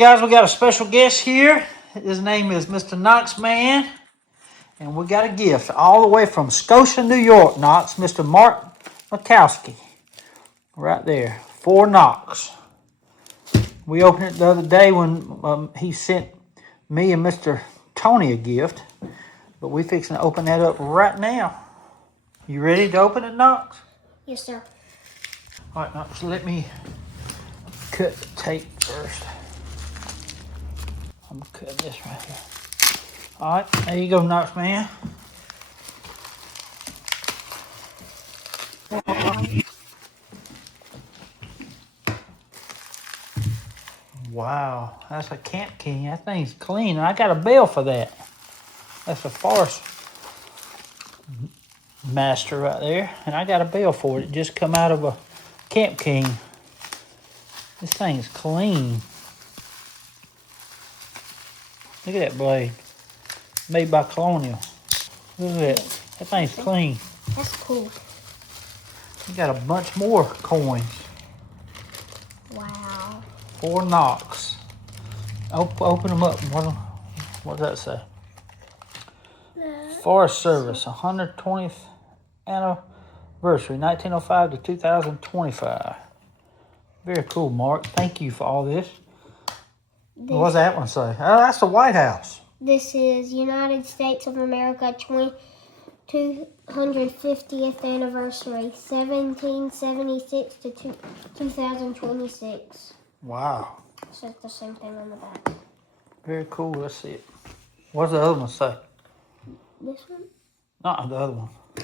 Guys, we got a special guest here. His name is Mr. Knox Man, and we got a gift all the way from Scotia, New York, Knox, Mr. Mark Mikowski. Right there, for Knox. We opened it the other day when he sent me and Mr. Tony a gift, but we fixing to open that up right now. You ready to open it, Knox? Yes, sir. All right, Knox, let me cut the tape first. I'm cutting this right here. All right, there you go, Knox Man. Wow, that's a Camp King. That thing's clean. I got a bell for that. That's a Forest Master right there, and I got a bell for it. It just come out of a Camp King. This thing's clean. Look at that blade. Made by Colonial. Look at that. That thing's clean. That's cool. You got a bunch more coins. Wow. For Knox. Open them up. What does that say? Forest Service, 120th anniversary, 1905 to 2025. Very cool, Mark. Thank you for all this. What does that one say? Oh, that's the White House. This is United States of America 250th anniversary, 1776 to 2026. Wow. It says the same thing on the back. Very cool. Let's see it. What does the other one say? This one? Not the other one. I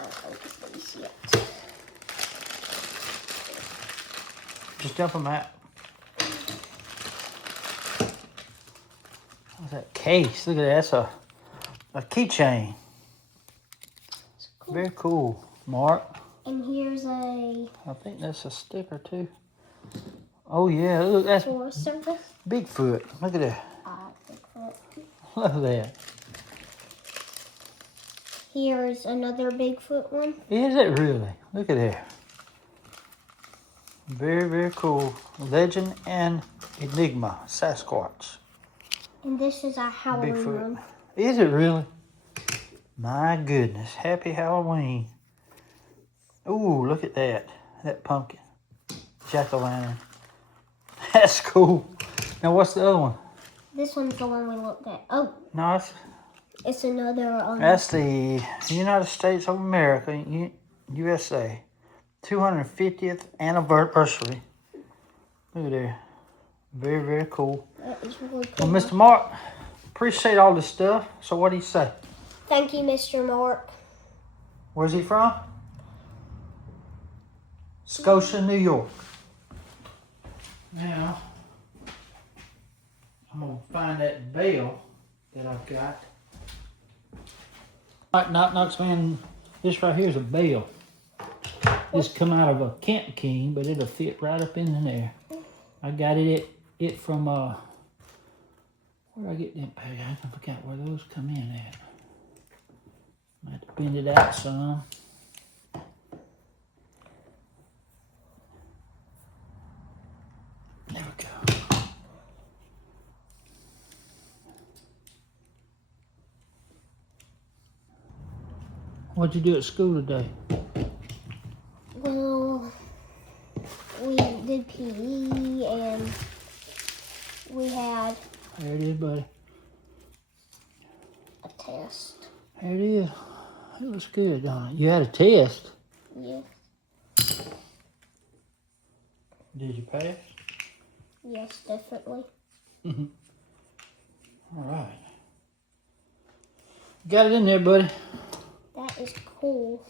don't open these yet. Just dump them out. What's that case? Look at that. That's a keychain. Cool. Very cool, Mark. And here's a I think that's a sticker too. Oh yeah, look, that's Forest Service. Bigfoot. Look at that. Look at that. Here's another Bigfoot one. Is it really? Look at that. Very, very cool. Legend and Enigma, Sasquatch. And this is a Halloween Bigfoot. one. Is it really? My goodness. Happy Halloween. Ooh, look at that. That pumpkin. Jack-o'-lantern. That's cool. Now, what's the other one? This one's the one we looked at. Oh, No, it's another. that's the United States of America, USA. 250th anniversary. Look at there. Very, very cool. That is really cool. Well, Mr. Mark, appreciate all this stuff. So what do you say? Thank you, Mr. Mark. Where's he from? Scotia, New York. Now, I'm going to find that bell that I've got. Like Knox Man, this right here is a bell. This come out of a Camp King, but it'll fit right up in there. I got it from, where did I get them? I forgot where those come in at. I have to bend it out some. There we go. What'd you do at school today? Well, we did PE and we had There it is, buddy. a test. There it is. It looks good, don't it? You had a test. Yeah. Did you pass? Yes, definitely. All right. Got it in there, buddy. That is cool.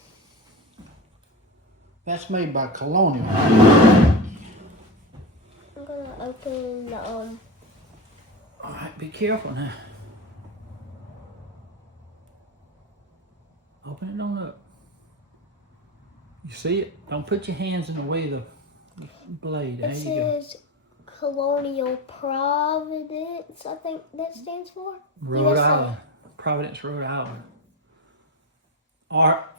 That's made by Colonial. I'm gonna open the All right, be careful now. Open it on up. You see it? Don't put your hands in the way of the blade. There It you go. says Colonial Providence, I think that stands for. Rhode USA. Island. Providence, Rhode Island.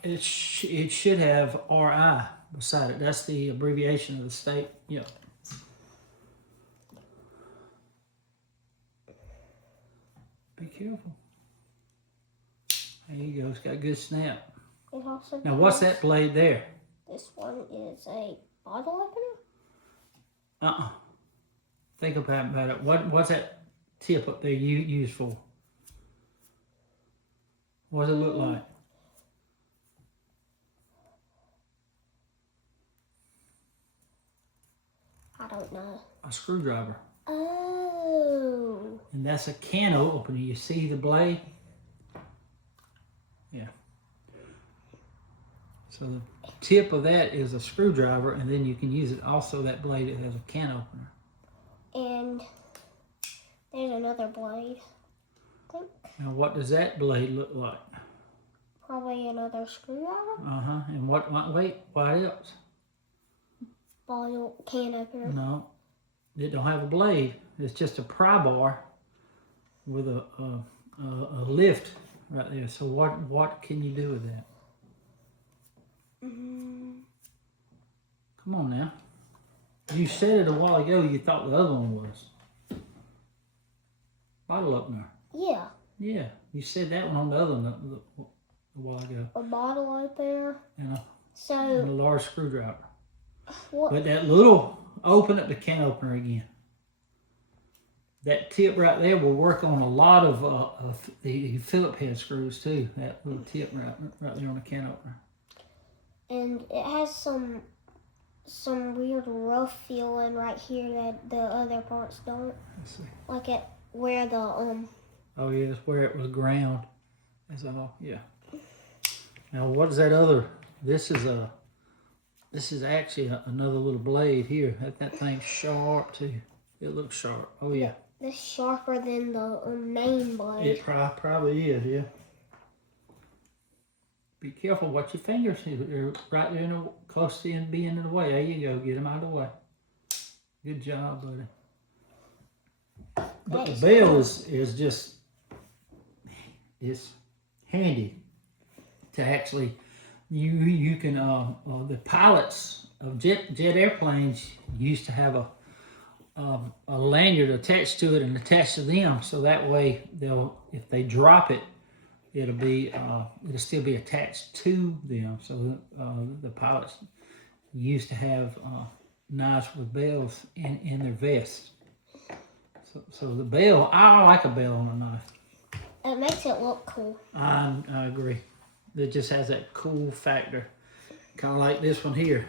It should have RI beside it. That's the abbreviation of the state. Yeah. Be careful. There you go. It's got a good snap. It also Now, what's that blade there? This one is a bottle opener. Think about it. What's that tip up there you use for? What does it look like? I don't know. A screwdriver. Oh. And that's a can opener. You see the blade? Yeah. So the tip of that is a screwdriver, and then you can use it also, that blade, it has a can opener. And there's another blade, I think. Now what does that blade look like? Probably another screwdriver. And what else? Bottle can opener. No, it don't have a blade. It's just a pry bar with a lift right there. So what can you do with that? Come on now. You said it a while ago you thought the other one was. Bottle opener. Yeah. Yeah, you said that one on the other one a while ago. A bottle opener. And So. a large screwdriver. What? But that little, open up the can opener again. That tip right there will work on a lot of the Phillip head screws too. That little tip right there on the can opener. And it has some weird rough feeling right here that the other parts don't. Let's see. Like at where the Oh yeah, it's where it was ground. That's all. Yeah. Now what is that other? This is actually another little blade here. That thing's sharp too. It looks sharp. Oh yeah. This sharper than the main blade. It probably is. Yeah. Be careful what your fingers are right there close to being in the way. There you go. Get them out of the way. Good job, buddy. But the bell is just, it's handy to actually, you can, the pilots of jet airplanes used to have a lanyard attached to it and attached to them, so that way if they drop it, it'll still be attached to them. So the pilots used to have knives with bells in their vests. So the bell, I like a bell on a knife. It makes it look cool. I agree. It just has that cool factor. Kind of like this one here.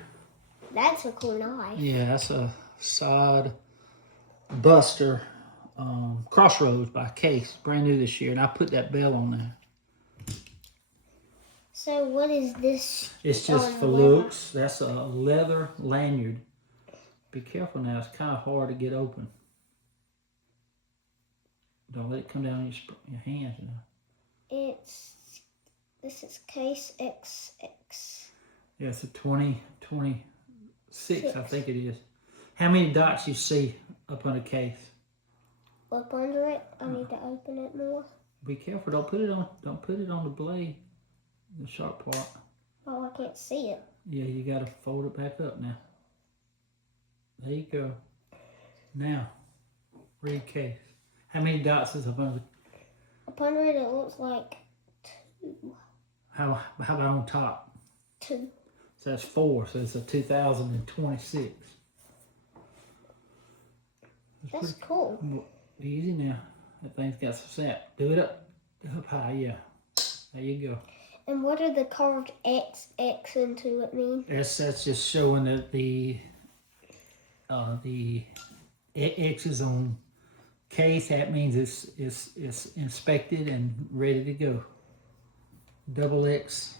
That's a cool knife. Yeah, that's a Sod Buster Crossroads by Case. Brand new this year. And I put that bell on there. So what is this? It's just for looks. That's a leather lanyard. Be careful now. It's kind of hard to get open. Don't let it come down your hands. You know. This is case XX. Yeah, it's a 2026, I think it is. How many dots you see up on a case? Up under it. I need to open it more. Be careful. Don't put it on the blade. The sharp part. Oh, I can't see it. Yeah, you got to fold it back up now. There you go. Now, read case. How many dots is up under? Up under it, it looks like 2. How about on top? 2. So that's 4. So it's a 2026. That's cool. Easy now. That thing's got some snap. Do it up high. Yeah. There you go. And what do the carved XX into it mean? That's just showing that the X is on case. That means it's inspected and ready to go. Double X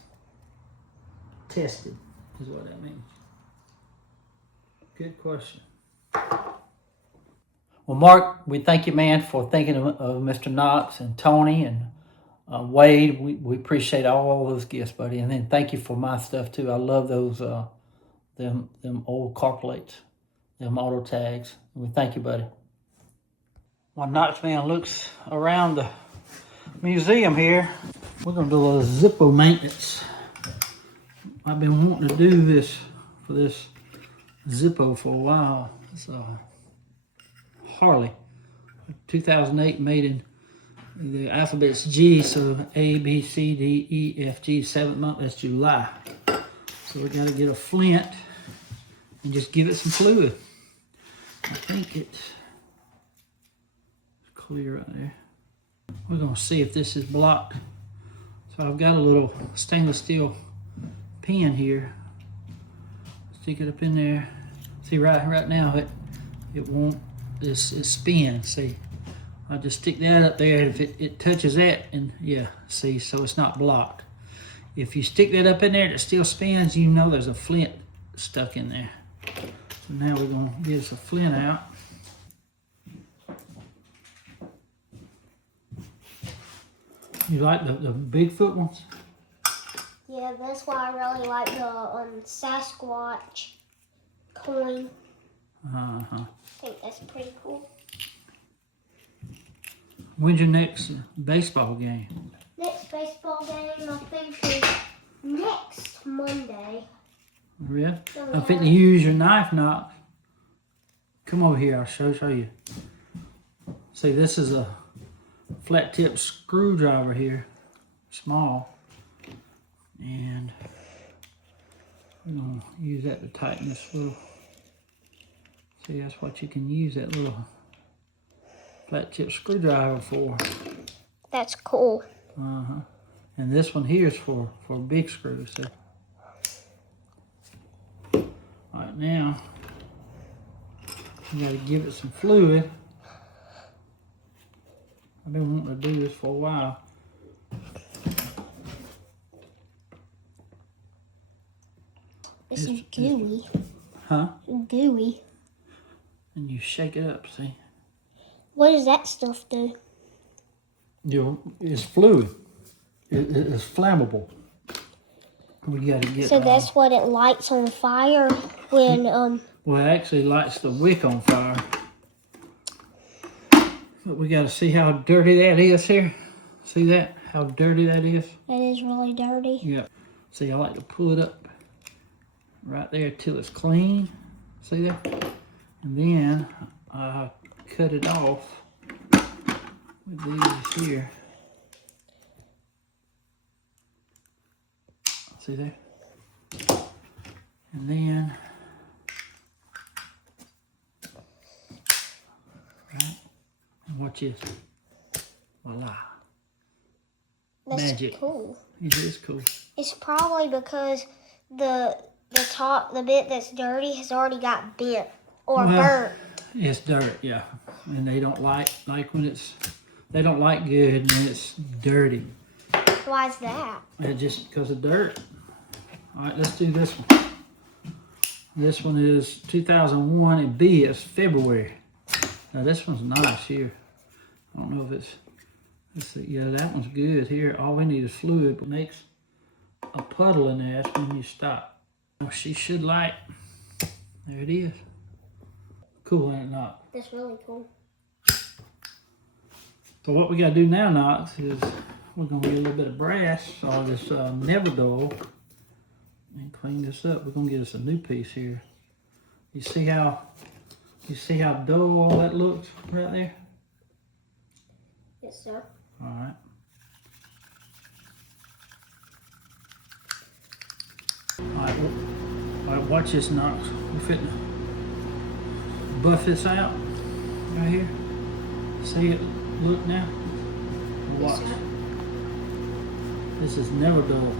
tested is what that means. Good question. Well, Mark, we thank you, man, for thinking of Mr. Knox and Tony and Wade. We appreciate all those gifts, buddy. And then thank you for my stuff too. I love those them old car plates, them auto tags. We thank you, buddy. While Knox man looks around the museum here, we're gonna do a little Zippo maintenance. I've been wanting to do this for this Zippo for a while. It's a Harley, 2008, made in The alphabet's G, so A, B, C, D, E, F, G, 7th month, that's July. So we gotta get a flint and just give it some fluid. I think it's clear right there. We're gonna see if this is blocked. So I've got a little stainless steel pin here. Stick it up in there. See, right now it won't, it spins, see. I'll just stick that up there, and if it touches that, and yeah, see, so it's not blocked. If you stick that up in there and it still spins, you know there's a flint stuck in there. So now we're gonna get us a flint out. You like the Bigfoot ones? Yeah, that's why I really like the Sasquatch coin. I think that's pretty cool. When's your next baseball game? Next baseball game, I think, is next Monday. Really? So I'm fitting to use your knife, Knox. Come over here, I'll show you. See, this is a flat tip screwdriver here, small. And we're gonna use that to tighten this little, see, that's what you can use that little flat tip screwdriver for. That's cool. And this one here is for big screws. So. Right now, you gotta give it some fluid. I've been wanting to do this for a while. This is gooey. Huh? Gooey. And you shake it up, see? What does that stuff do? It's fluid. It's flammable. We gotta get. So that's what it lights on fire when Well, it actually lights the wick on fire. But we gotta see how dirty that is here. See that? How dirty that is? It is really dirty. Yeah. See, I like to pull it up right there till it's clean. See that? And then I cut it off with these here. See there? And then, right? And watch this. Voila. That's Magic. cool. It is cool. It's probably because the bit that's dirty has already got bent or burnt. It's dirt, yeah. And they don't like they don't like good when it's dirty. Why is that? It's just because of dirt. All right, let's do this one. This one is 2001, and B is February. Now this one's nice here. I don't know if it's, let's see, yeah, that one's good here. All we need is fluid, but makes a puddle in there. That's when you stop. Oh, she should light. There it is. Cool, ain't it not? That's really cool. So what we gotta do now, Knox, is we're gonna get a little bit of brass or this never dull and clean this up. We're gonna get us a new piece here. You see how dull all that looks right there? Yes, sir. All right. All right, watch this, Knox. We're fitting to buff this out right here. See it look now? Watch. Yes, sir. This is never dull.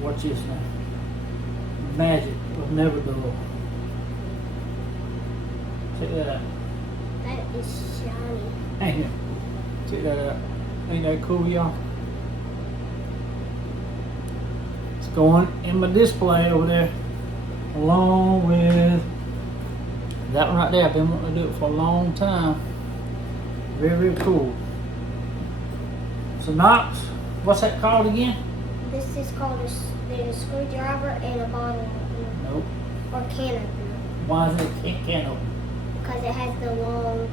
Watch this now. Magic of never dull. Check that out. That is shiny. Hey, here. Check that out. Ain't that cool, y'all? It's going in my display over there, along with that one right there. I've been wanting to do it for a long time. Very, very cool. So Knox, what's that called again? This is called a screwdriver and a bottle opener. Nope. Or can opener. Why is it can open? Because it has the long...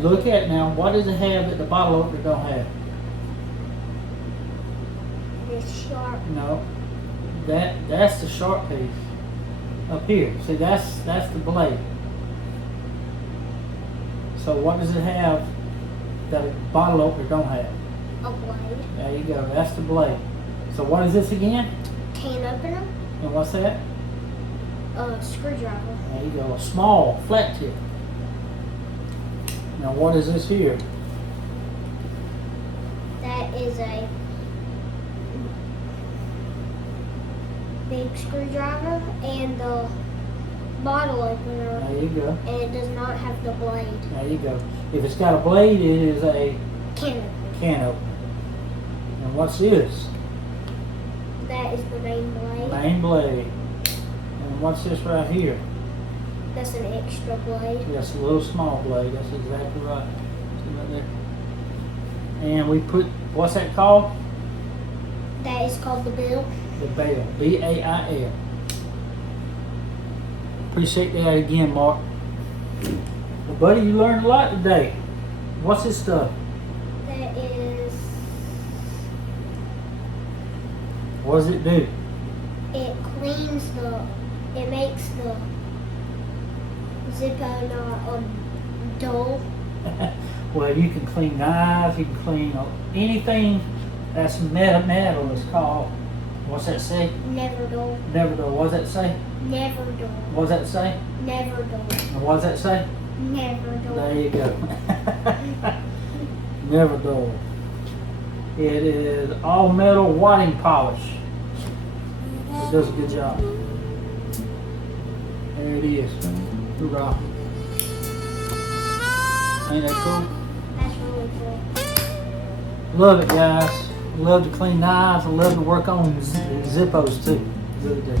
Look at it now. What does it have that the bottle opener don't have? this sharp. No, that's the sharp piece up here. See, that's the blade. So what does it have that a bottle opener don't have? A blade. There you go. That's the blade. So what is this again? Can opener. And what's that? A screwdriver. There you go. A small flat tip. Now what is this here? That is a big screwdriver and the bottle opener. There you go. And it does not have the blade. There you go. If it's got a blade, it is a Can opener. can opener. And what's this? That is the main blade. Main blade. And what's this right here? That's an extra blade. That's a little small blade. That's exactly right. See right there? And we put, what's that called? That is called the bill. The bail. B-A-I-L. Appreciate that again, Mark. Well, buddy, you learned a lot today. What's this stuff? That is, What does it do? it cleans it makes the Zippo not dull. Well, you can clean knives, you can clean anything that's metal is called, what's that say? Never dull. Never dull. What does that say? Never dull. What does that say? Never dull. And what does that say? Never dull. There you go. Never dull. It is all metal whiting polish. It does a good job. There it is. Hoorah. Ain't that cool? That's really cool. Love it, guys. Love to clean knives. I love to work on Zippos too. Really do.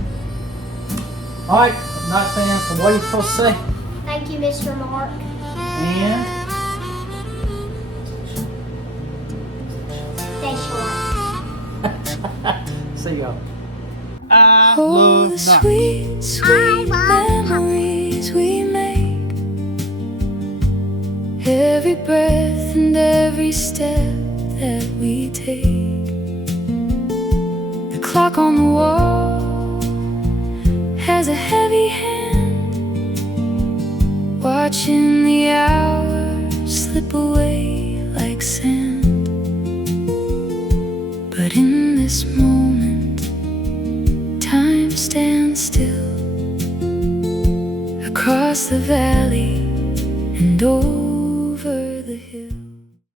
Alright, not saying, so what are you supposed to say? Thank you, Mr. Mark. And Stay sharp. see y'all. Oh, the sweet, sweet memories we make. Every breath and every step that we take. The clock on the wall has a heavy hand, watching the hours slip away.